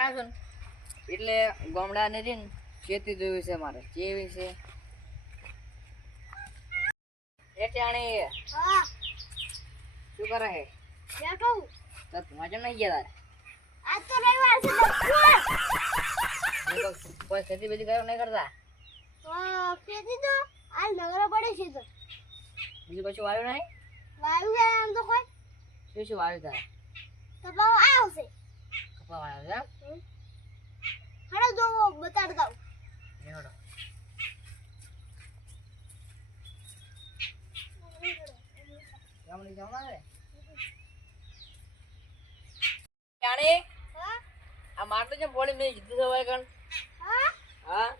એટલે ગામડાને રીન ખેતી જોવી છે મારે કેવી છે એટાણી હા શું કરે હે બેઠો તો મજા નહીં ગયા આજ તો રવિવાર છે તારે કોઈ ખેતી બેતી કયો નહીં કરતા ખેતી તો આજ નગરો પડે છે તો બીજું કશું વાવ્યું નહીં વાયુ છે આમ તો કોઈ શું વાવ્યું તારે કપાવ આવ્યો છે કપા વાવ્યો છે હડો જો બતાડ દઉં નેડો ગામની જમણા રે જાણે હા આ માટો જે બોલી મે જીતું છે ભાઈ કણ હા હા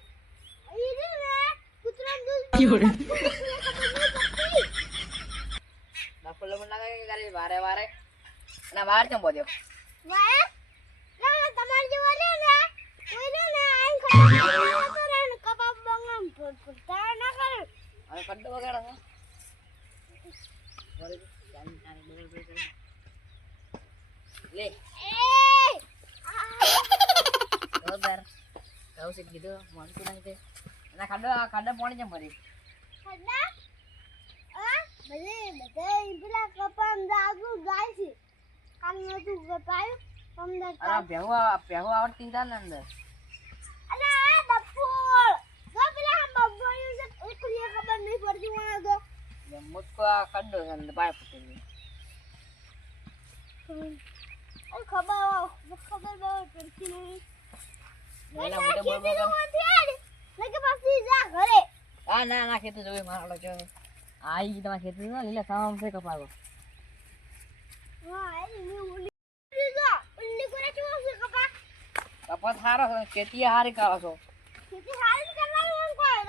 ઈ રે કૂતરા દૂધ ડફલ લમણ લાગે કે ગાડી વારે વારે ના વાર કેમ બોલ્યો વાય ના તમાર જેવો રે ને કોઈ ને આઈ ખબર તો રે કપાવ બંગમ ફૂટતા ના કરે હવે કડ્ડો વગાડો છે બોલે જાન જાન બોલ લે બરાબર કાઉ સે કીધું મોન તું નહીં તે ના ખાડો પાણી કેમ ભરી ખડા બધે ઇબલા કપામ જાગુ જાય છે કામ નતું કપાયું તમને અરે બેહુ આવડતી તા ને અંદર અરે આ બપોર જો પેલા બબોયું છે એકલી ખબર નહીં પડતી મને તો મુટકો આ કડ્ડો છે અંદર પાઇપ ફૂટી ખબર પડતી નહીં એના મોટે બોલ બોલ લગે પાછી જા ઘરે આ ના ખેતી જોઈ મારો જો આઈ તમાર ખેતી ના લીલા સામ છે કપાવો હા એ મે ઉલી જો ઉલી કરે છે કપા કપા થારો ખેતી હારી કરો છો ખેતી હારી કરવાનું કોઈ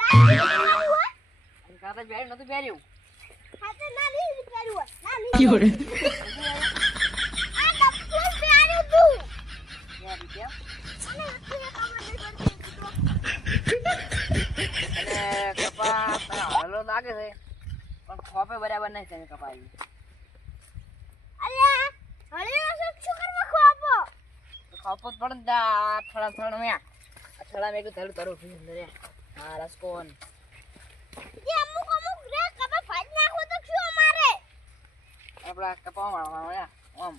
અને કાતા બેર નતું બેર્યું ખાતે ના ની કર્યું ના ની ક્યોરે આ ડબ્બુ પ્યારું તું યાર ક્યાં અને આખી ખબર નહીં પડતી અને કપા હાલો લાગે છે પણ ખોપે બરાબર નહીં છે કપાઈ અલ્યા હળે શું કરવા ખોપો ખોપો પડે દા થોડા મે થોડા મે કે ધરું ધરું થઈ અંદર હા રસકોન જે અમુક રે કપા ફાડ નાખો તો શું મારે આપડા કપા મારવા આમ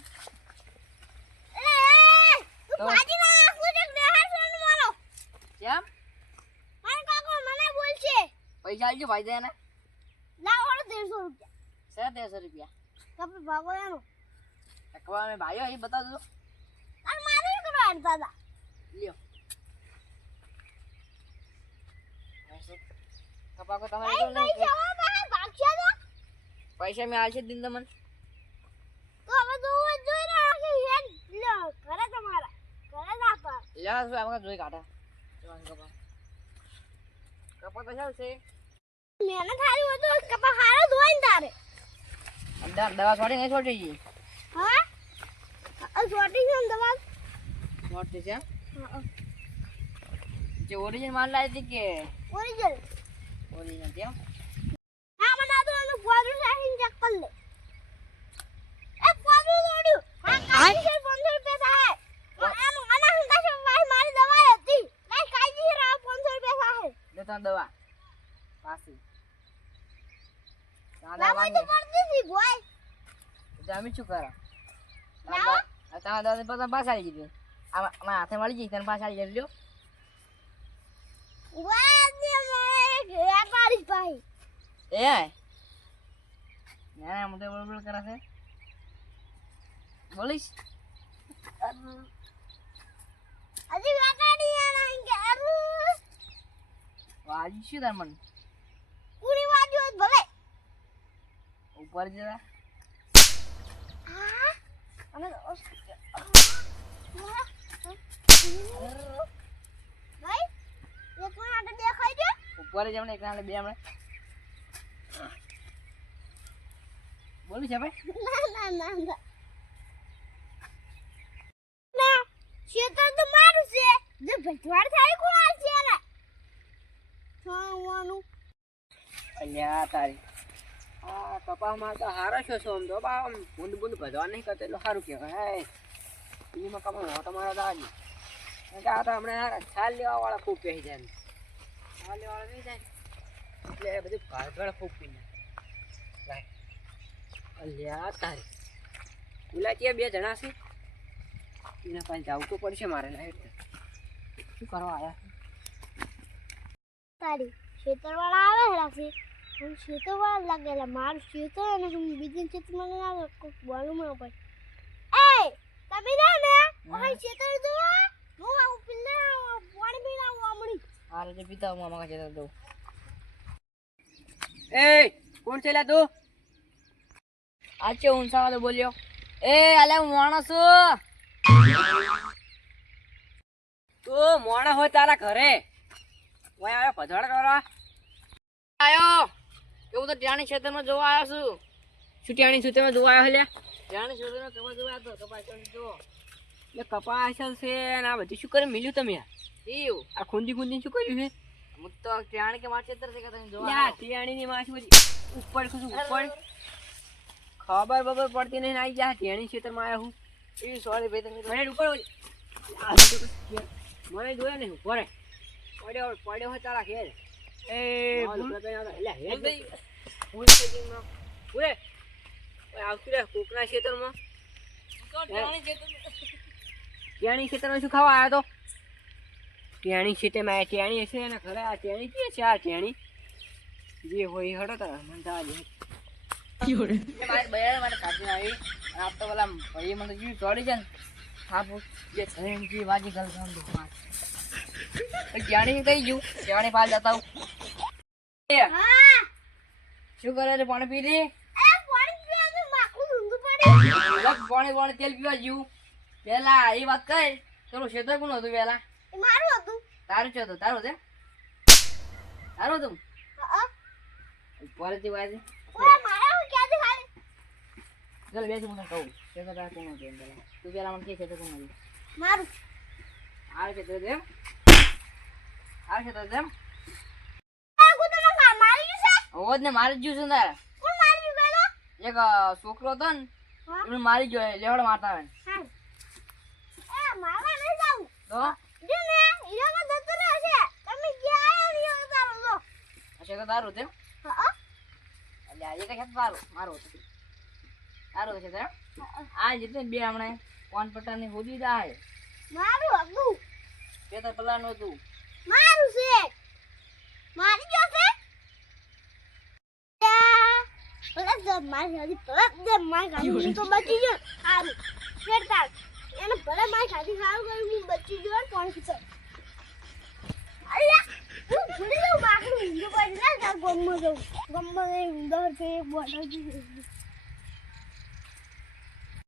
એ તું ફાડી નાખો જે દેહા સોન મારો કેમ માર કાકો મને બોલશે પૈસા આલજો ભાઈ દે ને લાવ હળો 150 રૂપિયા છે 150 રૂપિયા કપા ભાગો એનો કપા મે ભાઈઓ એ બતા દો તાર મારે કરવા આડતા હતા લ્યો કપા કો તમારે ભાઈ તો નહીં પૈસા બહાર ભાગશે તો પૈસા મે આલશે દિન તમને તો હવે તો જોઈ રાખી હેડ લ્યો ઘરે તમારા ઘરે જાતા લ્યો શું આમાં જોઈ કાઢા કપા કપા તો ચાલ છે મહેનત હારી હોય તો કપા હારો ધોઈ તારે અંદર દવા છોડી નહીં છોડી હા આ છોટી છે દવા છોડી છે જે ઓરિજિનલ માલ લાવી હતી કે ઓરિજિનલ ઓરિજિનલ ત્યાં હા મને આ તો એનું ફોટો સાઈન ચેક કર લે એ ફોટો દોડ્યું હા કાઈ છે 500 રૂપિયા થાય આમ આના હંતા છે ભાઈ મારી દવા હતી કાઈ કાઈ રાવ 500 રૂપિયા થાય લે તને દવા પાસી લાવો તો પડતી હતી ભાઈ તો અમે શું કરો લાવો તમારા દાદા પછી પાછા આવી ગયું આમાં હાથે મળી જઈ તને પાછા આવી લ્યો વાહ ને મને પાડી ભાઈ એ ના મોટે બોલ કરે છે બોલીશ અજી વાકાડી ના કે વાજી શું તાર મન પૂરી વાજો ભલે ઉપર જરા હા અને ભાઈ એક મિનિટ દેખાઈ દે ઉપર જ હમણે એકલા બે હમણે બોલી છે ભાઈ ના ના શેતર તો મારું છે જે ભટવાડ થાય કોણ છે ને છાવાનું અલ્યા તારી આ કપામાં તો હારો છો આમ તો બા આમ બુંદ ભરવા નહીં કરતો એટલું સારું કહેવાય એમાં કપા તમારા દાદી આ તો હમણાં છાલ લેવા વાળા ખૂબ પહેરી જાય છાલ લેવા વાળા નહીં જાય એટલે બધું ભાગળ ખૂબ પી નાખે અલ્યા તારી ઓલા ત્યાં 2 જણા છે એના પાસે જવું તો પડશે મારે લાઈટ શું કરવા આવ્યા તારી ખેતરવાળા આવે રાખી હું ખેતરવાળા લાગેલા મારું ખેતર અને હું બીજી ખેતરમાં ના આવે કોઈ બોલું ના પડે એ તમે ના ને ઓય ખેતર જો હું આવું પિલ્લા પાણી પીના આમણી આ રીતે પીતા હું મામા જતો દઉં એ કોણ છે લા તું આ છે ઊંચા વાળો બોલ્યો એ અલે હું માણસ છું તું મોણા હોય તારા ઘરે ઓય આવ્યો ભજવાડ કરવા આયો એવું તો ત્યાંની ખેતરમાં જોવા આવ્યો છું શું ત્યાંની શું જોવા આવ્યો લ્યા ત્યાંની ખેતરમાં કપા જોવા આવ્યો તો કપા ચોરી જો એટલે કપાસ છે ને આ બધું શું કરી મિલ્યું તમે એવું આ ખૂંદી ખૂંદી શું કર્યું છે હું તો ત્યાંની કે માર ખેતર છે કે તમે જોવા લ્યા આવ્યો. ટિયાણીની માસી બધી ઉપર ખુશું ઉપર ખબર બબર પડતી નહીં આવી જા ટિયાણી ખેતરમાં આવ્યો હું એવી સોરી ભાઈ તમે મને ઉપર મને જોયો ને ઉપર પડ્યો પડ્યો હોય તારા ઘેર એ આવતું રે કોકના ખેતરમાં તો ત્યાંની ખેતરમાં ટિયાણી ખેતરમાં શું ખાવા આવ્યો તો ટિયાણી ખેતરમાં આ ટિયાણી હશે ને ઘરે આ ટિયાણી કે છે આ ટિયાણી જે હોય એ હડો તારા મને જવા દે મારી બૈરા માટે કાઢી આવી અને આપ તો પેલા ભાઈ મને જીવ ચોડી જાય ને થાપું જે ધણી વાજી ગલ ગામ દો જ્ઞાની કઈ ગયું જ્ઞાની પાલ જતા હા શું કરે છે પાણી પી લે એ પાણી પીવા તો માખું ઊંધું પડે પાણી તેલ પીવા જેવું પેલા એ વાત કહે ચલો ક્ષેત્ર કોણ હતું પેલા એ મારું હતું તારું છે હતું તારું છે તારું હતું હા પરેથી વાજે ઓય મારા હું ક્યાંથી ખાલી ચાલ બેસી મને કહું ક્ષેત્ર તારા કોણ હતું એમ પેલા તું પેલા મને કે ક્ષેત્ર કોણ હતું મારું આ ક્ષેત્ર છે આ ક્ષેત્ર છે આ ગુદમાં મારી ગયું છે હોજ ને મારી જ જ્યું છે તારે કોણ મારી ગયું પેલો એક છોકરો હતો ને હા એમને મારી ગયો લેવડ મારતા આવે હા એ મારવા નહીં જાઉં તો જો ને હીરામાં જતો રહેશે તમે ક્યાં આવ્યો હીરો તારો લો આ ક્ષેત્ર તારું છે હા એટલે આજે કઈ ક્ષેત્ર તારું મારું હતું તારું છે તાર આ જીતે બે હમણાં કોણ પટાની હોદી જાય મારું હતું ક્ષેત્ર પેલાનું હતું મારું છે મારી ગયો છે પેલા જબ મારી ખાધી પેલા જબ મારી ખાધી હું તો બચી ગયો સારું ફેરતા એને ભલે મારી ખાધી સારું કર્યું હું બચી ગયો ને કોણ ખીચો અલ્યા હું ભૂલી જાઉં માકડું ઊંધું પડી ના જા ગમમાં જાઉં ગમમાં ઊંધો છે એક બોટલ